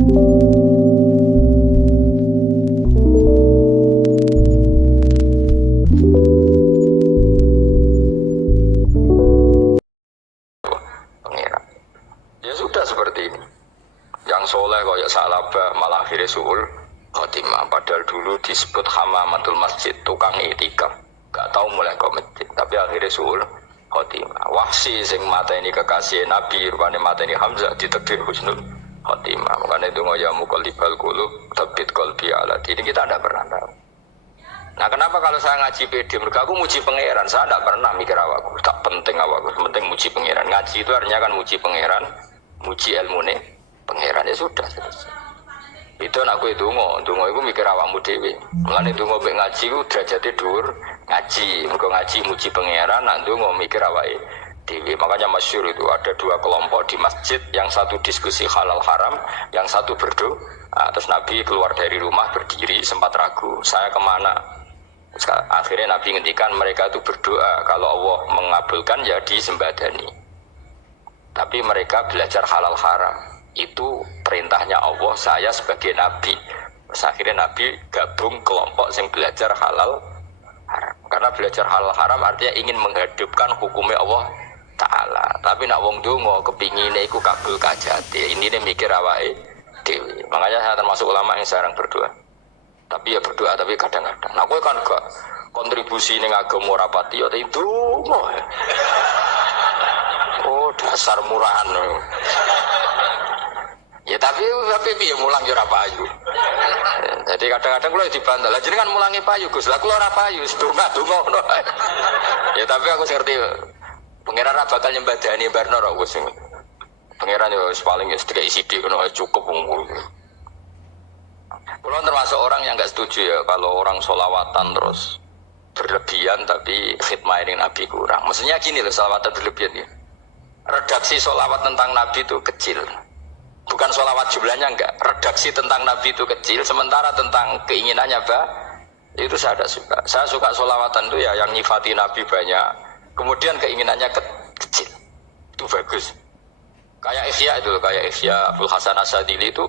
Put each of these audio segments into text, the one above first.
Pengiran. Ya sudah seperti ini. Yang soleh kaya salabah malah akhirnya suul khotimah. Padahal dulu disebut hamamatul masjid, tukang itikaf. Gak tahu mulai kok masjid, tapi akhirnya suul khotimah. Wahsi sing mata ini kekasih Nabi, rupanya mata ini Hamzah ditakdir husnul khotimah. Makanya itu ngoya muqallibal qulub tsabbit qalbi ala dini. Kita tidak pernah tahu. Nah kenapa kalau saya ngaji PD, mereka aku muji pangeran, saya tidak pernah mikir awakku, tak penting awakku, penting muji pangeran. Ngaji itu artinya kan muji pangeran, muji ilmu nih pangeran, ya sudah selesai. Itu aku itu dungo itu mikir awakmu dewi. Mulane dungo mbek ngaji ku derajate dhuwur, ngaji, mergo ngaji muji pangeran, nak dungo mikir awake dewi. Makanya masyhur itu ada dua kelompok di masjid, yang satu diskusi halal haram, yang satu berdoa. Terus Nabi keluar dari rumah berdiri, sempat ragu, saya kemana? Akhirnya Nabi ngendikan mereka itu berdoa kalau Allah mengabulkan ya disembadani. Tapi mereka belajar halal haram. Itu perintahnya Allah, saya sebagai Nabi. Terus akhirnya Nabi gabung kelompok yang belajar halal haram. Karena belajar halal haram artinya ingin menghidupkan hukumnya Allah Ta'ala. Tapi nak wong donga kepingine iku kabul kajate. Ini mikir awake dhewe. Makanya saya termasuk ulama yang jarang berdoa. Tapi ya berdoa, tapi kadang-kadang. Nah, aku kan gak kontribusi ning agama rapati ya itu. Oh, dasar murahan. Ya tapi piye mulang ya ora payu. Jadi kadang-kadang kula dibantah. Lah jenengan mulangi payu, Gus. Lah kula ora payu, donga ngono. Ya tapi aku ngerti pangeran ra bakal nyembadani barno ora Gus. Pangeran yo paling sedikit sithik ngono cukup wong. Kula termasuk orang yang enggak setuju ya kalau orang sholawatan terus berlebihan tapi khidmah ini Nabi kurang. Maksudnya gini loh, sholawatan berlebihan ya. Redaksi sholawat tentang Nabi itu kecil. Bukan sholawat jumlahnya enggak, redaksi tentang Nabi itu kecil, sementara tentang keinginannya itu saya ada suka. Saya suka sholawatan itu ya yang nyifati Nabi banyak, kemudian keinginannya kecil, itu bagus. Kayak Ihya Abdul Hasan Asadili itu,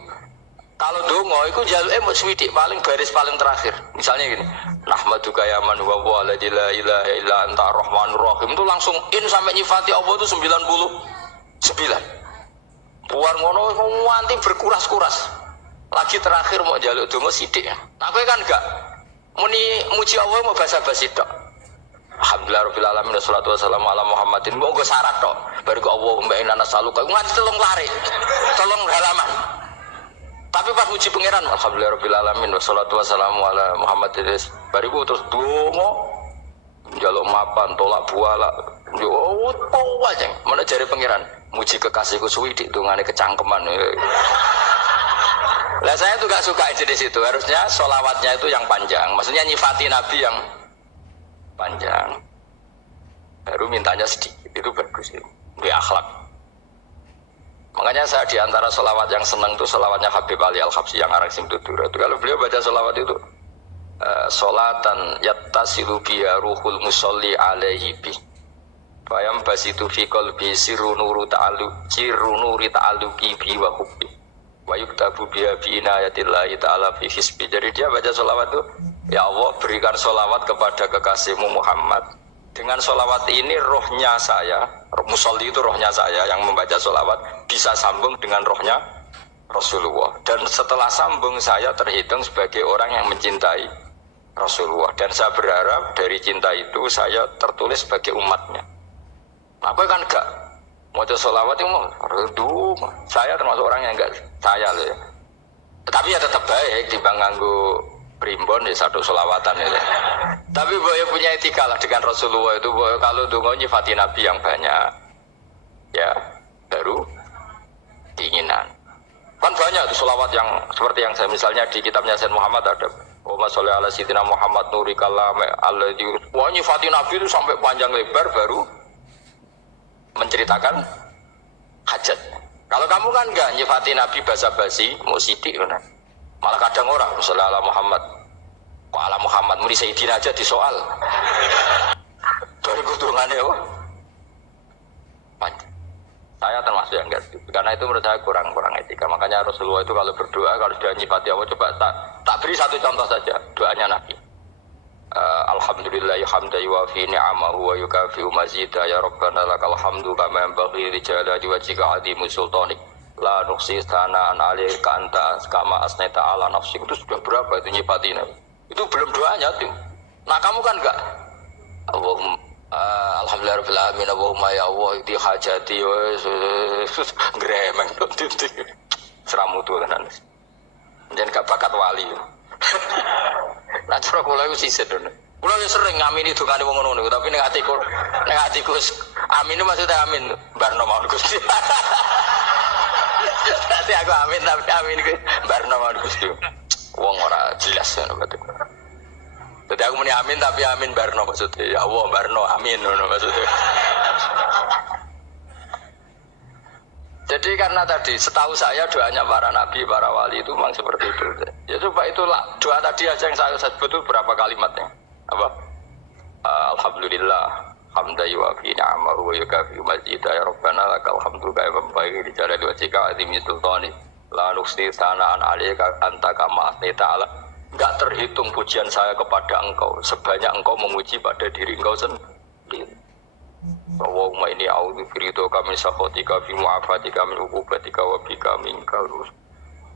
kalau dongo itu jaluknya mau swidik paling baris paling terakhir. Misalnya gini, nahmaduka ya man huwa la ilaha illa anta arrahmanur rahim, itu langsung in sampai nyifati Allah itu 99. Puan ngono nganti berkuras-kuras. Lagi terakhir mau jaluk donga sithik. Aku kan enggak muni muji Allah mau basa-basi tok. Alhamdulillah rabbil alamin wassalatu wassalamu ala Muhammadin. Mau go syarat tok. Baru Allah mbak inna saluka nganti telung lari. Tolong halaman. Tapi pas muji pangeran alhamdulillah rabbil alamin wassalatu wassalamu ala Muhammadin. Baru terus donga njaluk mapan tolak buala. Yo aja. Mana jare pangeran? Muji kekasihku suwidik dongane kecangkeman. Lah saya tuh gak suka jenis itu. Harusnya sholawatnya itu yang panjang. Maksudnya nyifati Nabi yang panjang. Baru mintanya sedikit. Itu bagus itu. Dia akhlak. Makanya saya diantara sholawat yang senang itu sholawatnya Habib Ali Al-Habsyi yang arang sim tutur. Kalau beliau baca sholawat itu sholatan yattasilu biya ruhul musolli alaihi bih. Bayam basitu fi qalbi sirru nuri ta'alluqi bi wa hubbi wa yuktabu biha bi inayatillahi ta'ala fi hisbi. Jadi dia baca sholawat itu, ya Allah berikan sholawat kepada kekasihmu Muhammad. Dengan sholawat ini rohnya saya, musolli itu rohnya saya yang membaca sholawat bisa sambung dengan rohnya Rasulullah. Dan setelah sambung saya terhitung sebagai orang yang mencintai Rasulullah. Dan saya berharap dari cinta itu saya tertulis sebagai umatnya. Apa kan enggak mau sholawat itu mau redu. Saya termasuk orang yang enggak saya loh ya. Tetapi ya tetap baik timbang nganggo primbon ya satu sholawatan ya. Tapi boleh punya etika lah dengan Rasulullah itu. Boleh kalau dongo nyifati Nabi yang banyak ya baru keinginan. Kan banyak tuh sholawat yang seperti yang saya misalnya di kitabnya Sayyid Muhammad ada Allahumma sholli ala sayyidina Muhammad nuri kalam alladzi wa nyifati Nabi itu sampai panjang lebar baru menceritakan hajat. Kalau kamu kan enggak nyifati Nabi basa-basi, mau sidik kan. Malah kadang orang misalnya ala Muhammad. Kok ala Muhammad muni Sayyidina aja disoal. Dari kutungannya panjang. Saya termasuk yang enggak setuju. Karena itu menurut saya kurang etika. Makanya Rasulullah itu kalau berdoa, kalau sudah nyifati Allah, coba tak beri satu contoh saja doanya Nabi. Alhamdulillahi hamdan yuwafi ni'amahu wa yukafi'u mazidah ya Rabbana lakal hamdu kama yanbaghi li jalali wajhika 'azimi sultanik la nuqsi sana'an 'alaika anta kama asnaita 'ala nafsik. Itu sudah berapa itu nyifatinya? Itu belum doanya tuh. Nah kamu kan enggak Allahumma alhamdulillahirabbil alamin Allahumma ya Allah iki hajati wis gremeng titik seramu tuh tenan. Jangan gak bakat wali. Nah cara kula iku sisih dene. Kula yo sering ngamini dongane wong ngono tapi ning atiku amin itu maksudnya amin barno mawon Gusti. Nanti aku amin tapi amin ku barno mawon Gusti. Wong ora jelas ngono berarti. Jadi aku muni amin tapi amin barno maksudnya. Ya Allah barno amin ngono maksudnya. Jadi karena tadi setahu saya doanya para nabi, para wali itu memang seperti itu. Ya coba itulah doa tadi aja yang saya sebut itu berapa kalimatnya? Apa? Alhamdulillah hamdan yuwafi ni'amahu wa yukafi'u mazidah ya Rabbana lakal hamdu kama yanbaghi li jalali wajhika 'azimi sultanik la nuqsi sana'an 'alaika anta kama asnaita 'ala. Enggak terhitung pujian saya kepada engkau sebanyak engkau memuji pada diri engkau sendiri. Allahumma inni a'udzu biridhoka min sakhatika fi mu'afatika min uqubatika wa bika minkal.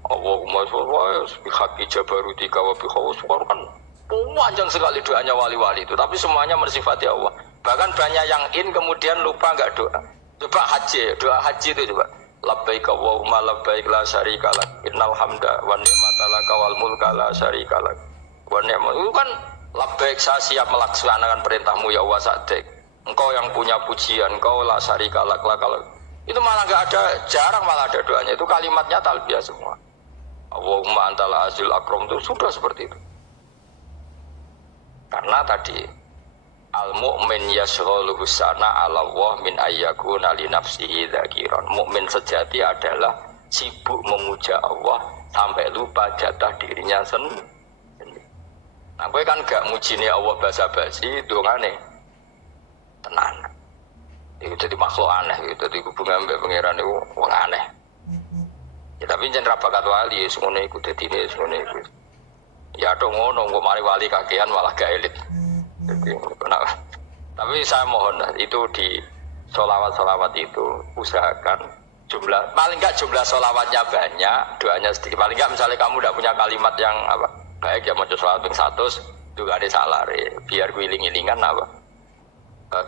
Allahumma sholli bi haqqi jabarutika wa bi khawsuka. Kan panjang sekali doanya wali-wali itu, tapi semuanya mensifati Allah. Bahkan banyak yang kemudian lupa enggak doa. Coba haji, doa haji itu coba. Labbaik Allahumma labbaik la syarika lak innal hamda wan ni'mata laka wal mulka la syarika lak. Wa ni'mat itu kan labbaik saya siap melaksanakan perintahmu ya Allah sa'dik. Engkau yang punya pujian, engkau la syarika lak. Itu malah enggak ada, jarang malah ada doanya. Itu kalimatnya talbiyah semua. Allahumma antal azil akram itu sudah seperti itu. Karena tadi al-mu'min yashghaluhu sana 'ala Allah min ayyakuna li nafsihi dzakiran. Mukmin sejati adalah sibuk memuja Allah sampai lupa jatah dirinya sendiri. Nah, kowe kan gak mujine Allah basa-basi dongane tenan. Itu jadi makhluk aneh, itu jadi hubungan mbek pangeran itu wong aneh. Ya tapi jangan rapakat wali, semuanya ikut detine, semuanya ikut. Ya dong ngono, kok mari wali kakean malah gak elit. Jadi, tapi saya mohon itu di sholawat itu usahakan jumlah paling enggak jumlah sholawatnya banyak, doanya sedikit. Paling enggak misalnya kamu tidak punya kalimat yang apa baik ya mau sholawat ping 100 juga ada salare, biar guling-gilingan apa.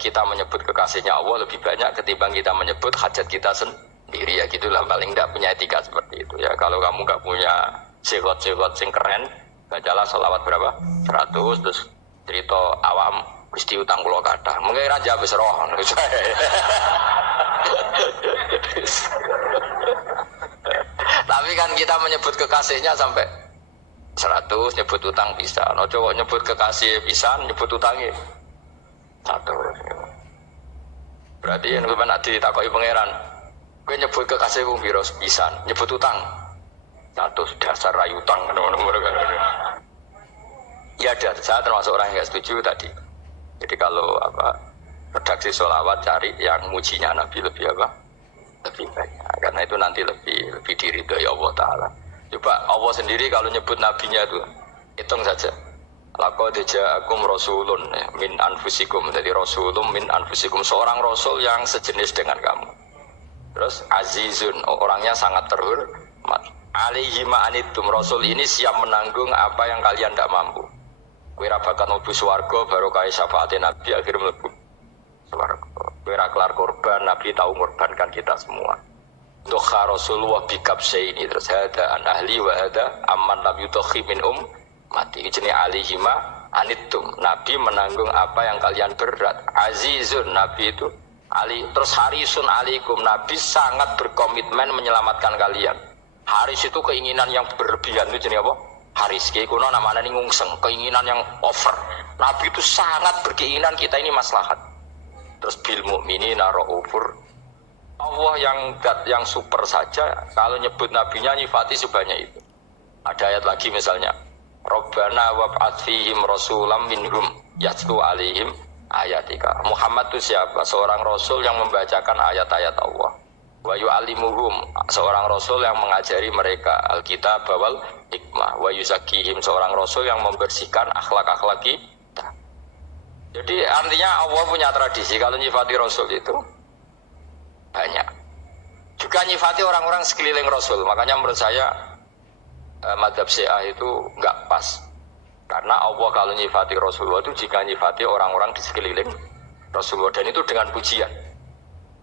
Kita menyebut kekasihnya Allah lebih banyak ketimbang kita menyebut hajat kita sendiri ya gitulah, paling enggak punya etika seperti itu ya. Kalau kamu enggak punya sehot-sehot sing keren, bacalah sholawat berapa? 100 terus cerita awam Gusti utang kula kathah. Mengke raja wis roh. Tapi kan kita menyebut kekasihnya sampai 100, nyebut utang bisa. No coba nyebut kekasih bisa, nyebut utangnya 100. Berarti yang sampeyan nek ditakoki pangeran, kowe nyebut kekasihku piro pisan, nyebut utang 100 dasar rayu utang ngono-ngono kan. Ya ada, saya termasuk orang yang nggak setuju tadi. Jadi kalau redaksi sholawat cari yang mujinya Nabi lebih lebih banyak. Karena itu nanti lebih diridhoi Allah Taala. Coba Allah sendiri kalau nyebut nabinya itu hitung saja. Laqad ja'akum rasulun min anfusikum. Jadi rasulun min anfusikum, seorang rasul yang sejenis dengan kamu. Terus azizun, orangnya sangat terhormat. Alaihi ma'anitum, rasul ini siap menanggung apa yang kalian tidak mampu. Kowe ra bakat mlebu swarga barokah syafaate Nabi akhir mlebu swarga. Kowe ra kelar korban, Nabi tahu mengorbankan kita semua. Dokha Rasulullah bikabsai ini terus ada an ahli wa ada aman lam yudokhi min mati jenenge alihima anitum. Nabi menanggung apa yang kalian berat. Azizun, Nabi itu ali terus harisun alaikum, Nabi sangat berkomitmen menyelamatkan kalian. Haris itu keinginan yang berlebihan itu jenenge apa? Haris kiai kuno namanya ini ngungseng, keinginan yang over. Nabi itu sangat berkeinginan kita ini maslahat. Terus bil mukminina raufur. Allah yang super saja kalau nyebut nabinya nyifati sebanyak itu. Ada ayat lagi misalnya, Rabbana wab'ats fihim rasulam minhum yatlu alaihim ayatika. Muhammad itu siapa? Seorang rasul yang membacakan ayat-ayat Allah. Wa yu'allimuhum, seorang rasul yang mengajari mereka alkitab wal hikmah. Wa yuzakkihim, seorang rasul yang membersihkan akhlak-akhlak kita. Jadi artinya Allah punya tradisi kalau nyifati rasul itu banyak. Juga nyifati orang-orang sekeliling rasul. Makanya menurut saya madhab Syiah itu enggak pas. Karena Allah kalau nyifati Rasulullah itu jika nyifati orang-orang di sekeliling Rasulullah, dan itu dengan pujian,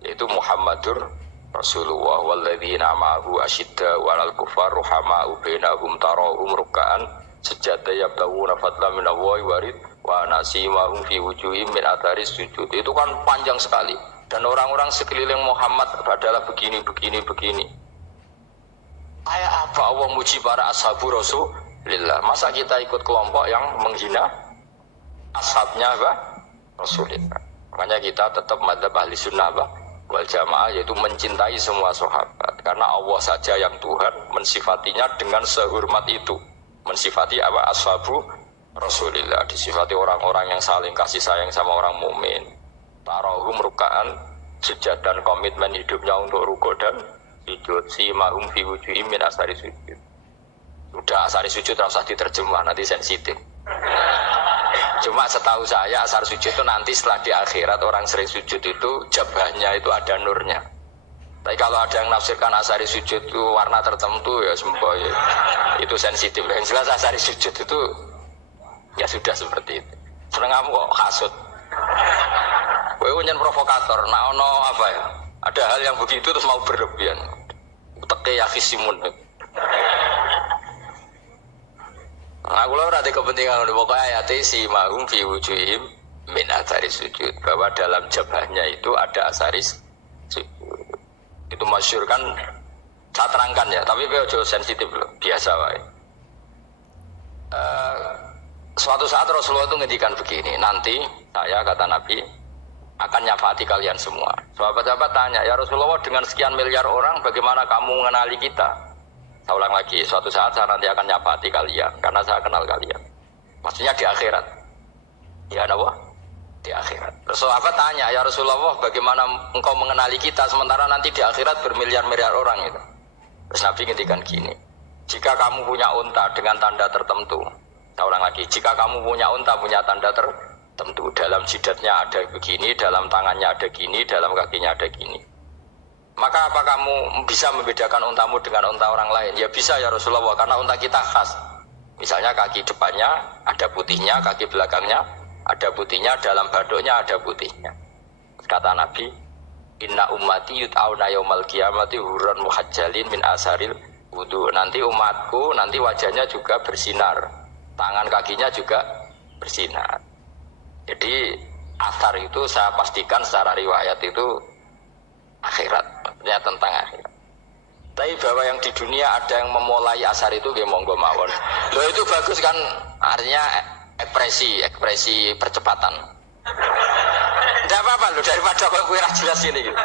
yaitu Muhammadur Rasulullah walladzina ma'ahu asyidda walal kufar ruhama'u bainahum tarahum ruk'an sujada yabtawuna fadlan minallahi warid wa nasimahum fi wujuhim min atharis sujud. Itu kan panjang sekali, dan orang-orang sekeliling Muhammad adalah begini. Kayak apa Allah muji para ashabu Rasulillah? Masa kita ikut kelompok yang menghina ashabnya Rasulillah? Makanya kita tetap madzhab ahli sunnah wal jamaah, yaitu mencintai semua sahabat. Karena Allah saja yang Tuhan mensifatinya dengan sehormat itu. Mensifati ashabu Rasulillah, disifati orang-orang yang saling kasih sayang sama orang mukmin. Tarahum ruk'an, sujud dan komitmen hidupnya untuk rukuk dan sujud. Si mahum fi wujuhim min asari sujud. Udah asari sujud harus diterjemah, nanti sensitif. Cuma setahu saya asar sujud itu nanti setelah di akhirat orang sering sujud itu jabahnya itu ada nurnya. Tapi kalau ada yang nafsirkan asari sujud itu warna tertentu ya semboy, itu sensitif. Yang jelas asari sujud itu ya sudah seperti itu. Seneng kamu kok hasut. Kowe nyen provokator, nah ono apa ya? Ada hal yang begitu terus mau berlebihan. Teke ya khisimun. Nah, kalau ada kepentingan pokoknya ayat si mahum fi wujuhim min athari sujud, bahwa dalam jabahnya itu ada asaris sujud. Itu masyhur kan, saya terangkan ya, tapi jauh sensitif loh, biasa wae. Suatu saat Rasulullah itu ngendikan begini, nanti saya kata Nabi akan nyafaati kalian semua. Sahabat-sahabat tanya, ya Rasulullah dengan sekian miliar orang bagaimana kamu mengenali kita? Saya ulang lagi, suatu saat saya nanti akan nyafaati kalian karena saya kenal kalian. Maksudnya di akhirat. Ya Allah, di akhirat. Terus sahabat tanya, ya Rasulullah bagaimana engkau mengenali kita sementara nanti di akhirat bermiliar-miliar orang itu? Terus Nabi ngendikan gini, jika kamu punya unta dengan tanda tertentu, saya ulang lagi, jika kamu punya unta punya tanda tertentu, dalam jidatnya ada begini, dalam tangannya ada gini, dalam kakinya ada gini, maka apa kamu bisa membedakan untamu dengan unta orang lain? Ya bisa ya Rasulullah, karena unta kita khas. Misalnya kaki depannya ada putihnya, kaki belakangnya ada putihnya, dalam badoknya ada putihnya. Kata Nabi, inna ummati yut'auna yaumal qiyamati hurran muhajjalin min asaril wudu. Nanti umatku nanti wajahnya juga bersinar, tangan kakinya juga bersinar. Jadi asar itu saya pastikan secara riwayat itu akhirat, artinya tentang akhirat. Tapi bahwa yang di dunia ada yang memulai asar itu ya monggo mawon. Loh itu bagus kan, artinya ekspresi percepatan. Tidak apa-apa loh, daripada kok kowe ra jelas ini gitu.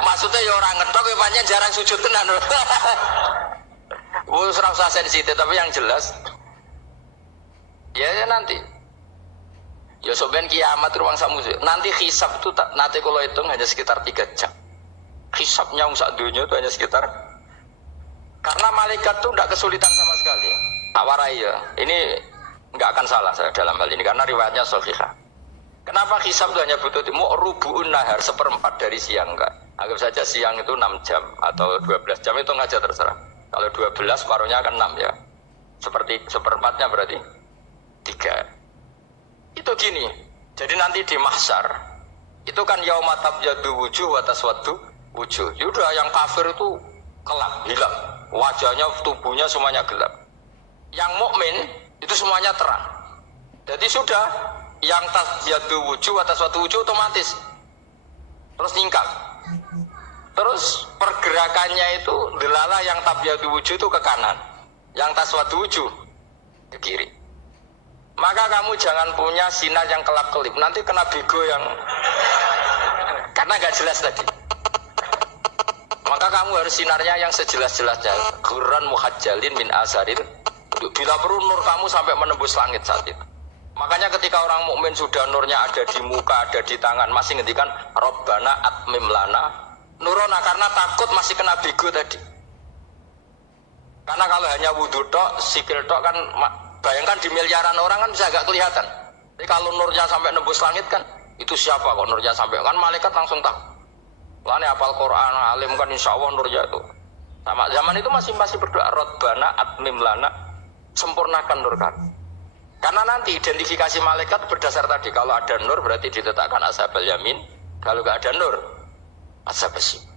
Maksudnya ya orang ngetok kowe pancen jarang sujud tenan. Wis ora usah sensitif, tapi yang jelas ya nanti. Ya soben kiamat ruang samu. Nanti hisab itu nanti kalau hitung hanya sekitar 3 jam. Hisabnya sak dunia itu hanya sekitar, karena malaikat itu tidak kesulitan sama sekali. Tawarai ya, ini nggak akan salah saya dalam hal ini karena riwayatnya sahihah. Kenapa hisab itu hanya butuh rubu'un nahar, seperempat dari siang enggak? Anggap saja siang itu 6 jam atau 12 jam, itu aja terserah. Kalau 12 paruhnya akan 6 ya. Seperti seperempatnya berarti 3. Itu gini. Jadi nanti di mahsyar itu kan yauma tabyadu wujuh wa taswaddu wujuh. Yaudah yang kafir itu kelap, hilang. Wajahnya, tubuhnya semuanya gelap. Yang mukmin itu semuanya terang. Jadi sudah yang tabyadu wujuh wa taswaddu wujuh otomatis terus ningkat. Terus pergerakannya itu delala yang tabyadu wujuh itu ke kanan, yang taswaddu wujuh ke kiri. Maka kamu jangan punya sinar yang kelap-kelip, nanti kena bego yang karena gak jelas tadi. Maka kamu harus sinarnya yang sejelas-jelasnya. Ghurran muhajjalin min asaril. Bila perlu nur kamu sampai menembus langit saat itu. Makanya ketika orang mukmin sudah nurnya ada di muka, ada di tangan, masih ngendikan Rabbana atmim lana Nurona karena takut masih kena bigo tadi. Karena kalau hanya wudhu tok, sikil tok kan, bayangkan di miliaran orang kan bisa agak kelihatan. Tapi kalau nurnya sampai nembus langit kan, itu siapa kok nurnya sampai, kan malaikat langsung tahu. Lah ini hafal Quran, alim kan insya Allah nurnya itu. Sama zaman itu masih berdoa, Rabbana atmim lana, sempurnakan nur kami. Karena nanti identifikasi malaikat berdasar tadi, kalau ada nur berarti diletakkan ashabal yamin, kalau nggak ada nur, ashabal shimal.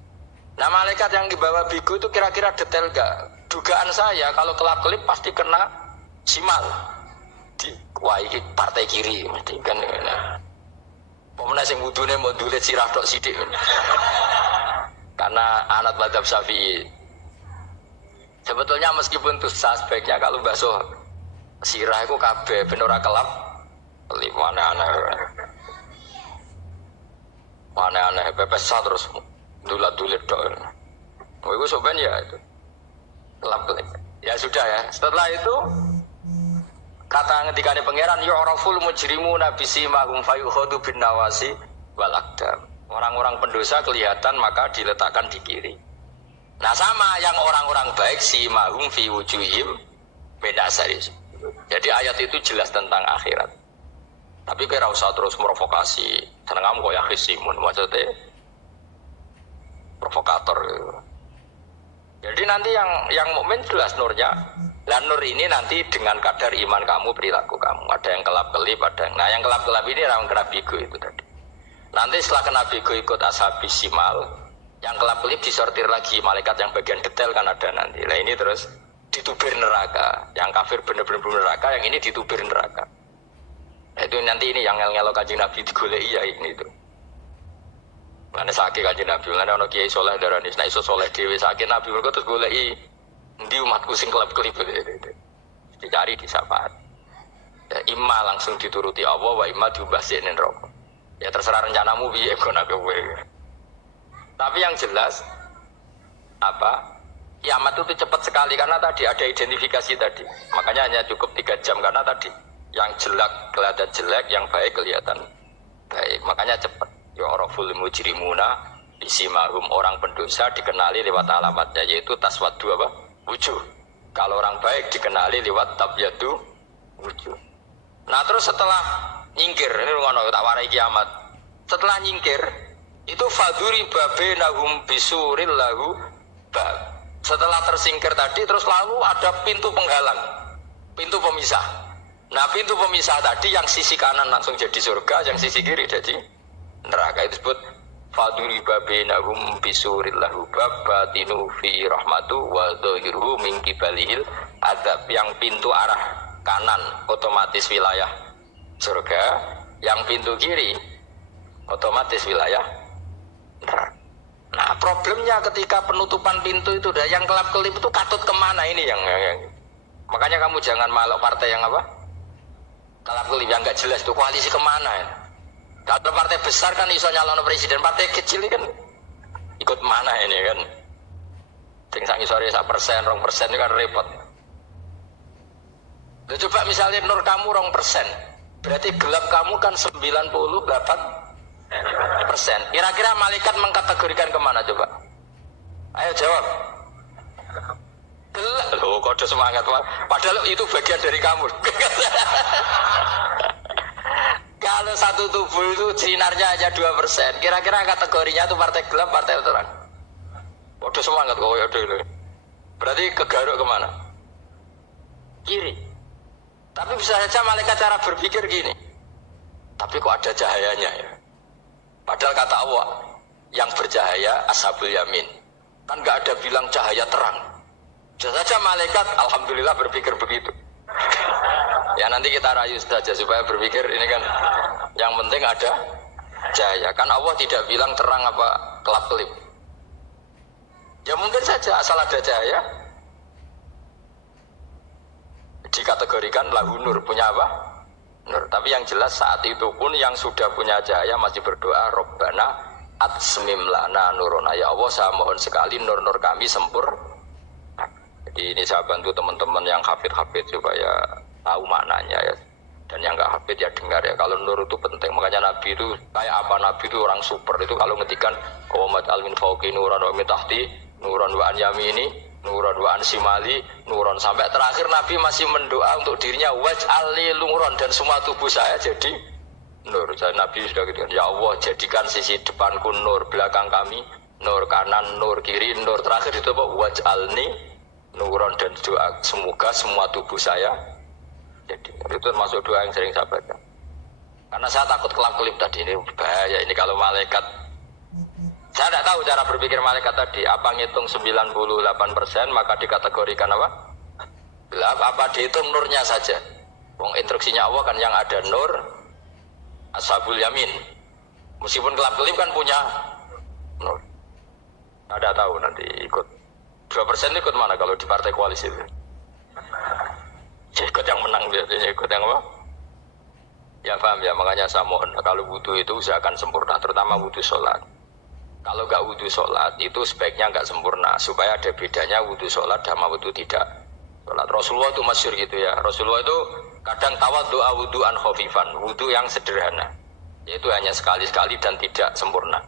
Nah malaikat yang dibawa bigu itu kira-kira detail gak? Dugaan saya kalau kelap-kelip pasti kena simal. Wah ini partai kiri, mesti kan. Pemenang yang wudhunya mau dulit sirah tok sidik. Karena anak madzhab Syafi'i. Sebetulnya meskipun itu sebaiknya kalau basuh sirah itu kabeh ben ora kelap. Aneh-aneh pepes terus dulat-dulit tok. Oh itu sebenarnya ya itu. Kelap-kelip. Ya sudah ya. Setelah itu kata ngendikane pangeran yu'raful mujrimuna bisimahum fayukhadu bin nawasi wal aqdam. Orang-orang pendosa kelihatan maka diletakkan di kiri. Nah sama yang orang-orang baik simahum fi wujuhim min asari. Jadi ayat itu jelas tentang akhirat. Tapi kira usah terus provokasi. Seneng kamu kok ya khisimun maksudnya provokator. Jadi nanti yang mukmin jelas nurnya. Dan nur ini nanti dengan kadar iman kamu, perilaku kamu. Ada yang kelap-kelip, ada yang... Nah yang kelap-kelip ini yang kena bigo itu tadi. Nanti setelah kena bigo ikut ashabi simal, yang kelap-kelip disortir lagi, malaikat yang bagian detail kan ada nanti. Nah ini terus ditubir neraka. Yang kafir benar-benar neraka, yang ini ditubir neraka. Nah, itu nanti ini yang ngel-ngelo kanjeng Nabi digoleki ya ini itu. Mana sakit kanjeng Nabi, mana ono kiai soleh darani, nah iso soleh dewe sakit Nabi mereka terus goleki. Di umatku sing kelap-kelip dicari di syafaat. Ya, imma langsung dituruti Allah, wa imma diubahsinin rokok. Ya terserah rencanamu piye kono kowe. Tapi yang jelas apa? Kiamat itu cepat sekali karena tadi ada identifikasi tadi. Makanya hanya cukup 3 jam karena tadi yang jelek kelihatan jelek, yang baik kelihatan baik. Makanya cepat. Ya araful mujrimuna bisimahum, orang pendosa dikenali lewat alamatnya yaitu taswaddu apa? Wujud. Kalau orang baik dikenali lewat tabyadu wujud. Nah terus setelah nyingkir, ini ngono tak warai kiamat. Setelah nyingkir, itu faduri babenahum bisuril lahu bab. Setelah tersingkir tadi, terus lalu ada pintu penghalang, pintu pemisah. Nah pintu pemisah tadi yang sisi kanan langsung jadi surga, yang sisi kiri jadi neraka. Itu disebut faduri babenahum bisuril lahu bab batinu fi rahmatu wa dhahiruhu min qibalihil adab. Yang pintu arah kanan otomatis wilayah surga, yang pintu kiri otomatis wilayah neraka. Nah problemnya ketika penutupan pintu itu yang kelap-kelip itu katut kemana ini yang makanya kamu jangan malok partai yang apa kelap-kelip yang gak jelas itu koalisi kemana ya. Kalau partai besar kan iso nyalon presiden, partai kecil ini kan ikut mana ini kan? Sing sak isore 1%, 2% itu kan repot. Loh, coba misalnya nur kamu 2%, berarti gelap kamu kan 98%. Kira-kira malaikat mengkategorikan kemana coba? Ayo jawab. Gelap. Loh, kode semangat padahal itu bagian dari kamu. Kalau satu tubuh itu sinarnya hanya 2%, kira-kira kategorinya itu partai gelap, partai terang. Waduh semangat kok ya dulu. Berarti kegaruk kemana? Kiri. Tapi bisa saja malaikat cara berpikir gini. Tapi kok ada cahayanya ya? Padahal kata Allah, yang bercahaya ashabul yamin. Kan nggak ada bilang cahaya terang. Bisa saja malaikat, alhamdulillah berpikir begitu. Ya nanti kita rayu saja supaya berpikir ini kan yang penting ada cahaya. Kan Allah tidak bilang terang apa kelap-kelip. Ya mungkin saja asal ada cahaya dikategorikan lahu nur, punya apa? Nur. Tapi yang jelas saat itu pun yang sudah punya cahaya masih berdoa Rabbana atsmim lana nuruna, ya Allah saya mohon sekali nur-nur kami sempurna. Jadi ini saya bantu teman-teman yang hafid-hafid supaya tahu maknanya ya. Dan yang nggak hafid ya dengar ya. Kalau nur itu penting. Makanya Nabi itu kayak apa? Nabi itu orang super. Itu kalau ngetikan Muhammad almin fauqi nuran wa min tahti nuran wa an yamini nuran wa an simali nuran, sampai terakhir Nabi masih mendoa untuk dirinya waj'alli nuran, dan semua tubuh saya jadi nur. Jadi Nabi sudah gitu, ya Allah jadikan sisi depanku nur, belakang kami nur, kanan nur, kiri nur, terakhir itu apa? Waj'alni nuran, dan doa semoga semua tubuh saya jadi. Itu termasuk doa yang sering saya baca. Karena saya takut kelap-kelip tadi, ini bahaya ini kalau malaikat. Saya tidak tahu cara berpikir malaikat tadi. Apa ngitung 98% maka dikategorikan apa? Gelap. Apa dihitung nurnya saja? Wong instruksinya Allah kan yang ada nur ashabul yamin. Meskipun kelap-kelip kan punya nur. Ada tahu nanti ikut 2% ikut mana kalau di partai koalisi itu? Ikut yang menang biasanya, ikut yang apa? Ya paham ya, makanya saya mohon kalau wudhu itu usahakan sempurna, terutama wudhu sholat. Kalau nggak wudhu sholat itu sebaiknya nggak sempurna, supaya ada bedanya wudhu sholat sama wudhu tidak sholat. Rasulullah itu masyhur gitu ya, Rasulullah itu kadang tawaddu'a wudhu'an khafifan, wudhu yang sederhana, yaitu hanya sekali-sekali dan tidak sempurna.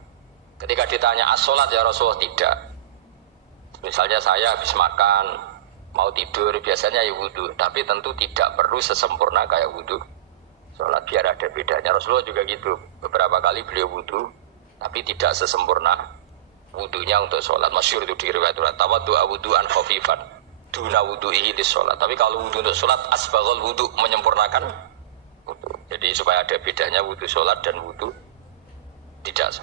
Ketika ditanya as-sholat ya Rasulullah, tidak. Misalnya saya habis makan mau tidur biasanya ya wudhu, tapi tentu tidak perlu sesempurna kayak wudhu sholat, biar ada bedanya. Rasulullah juga gitu, beberapa kali beliau wudhu tapi tidak sesempurna wudhunya untuk sholat. Masyhur itu di riwayat tawaddu'a wudhu'an khafifan duna wudhu'ihi di sholat. Tapi kalau wudhu untuk sholat asbaghul wudhu, menyempurnakan wudhu. Jadi supaya ada bedanya wudhu sholat dan wudhu tidak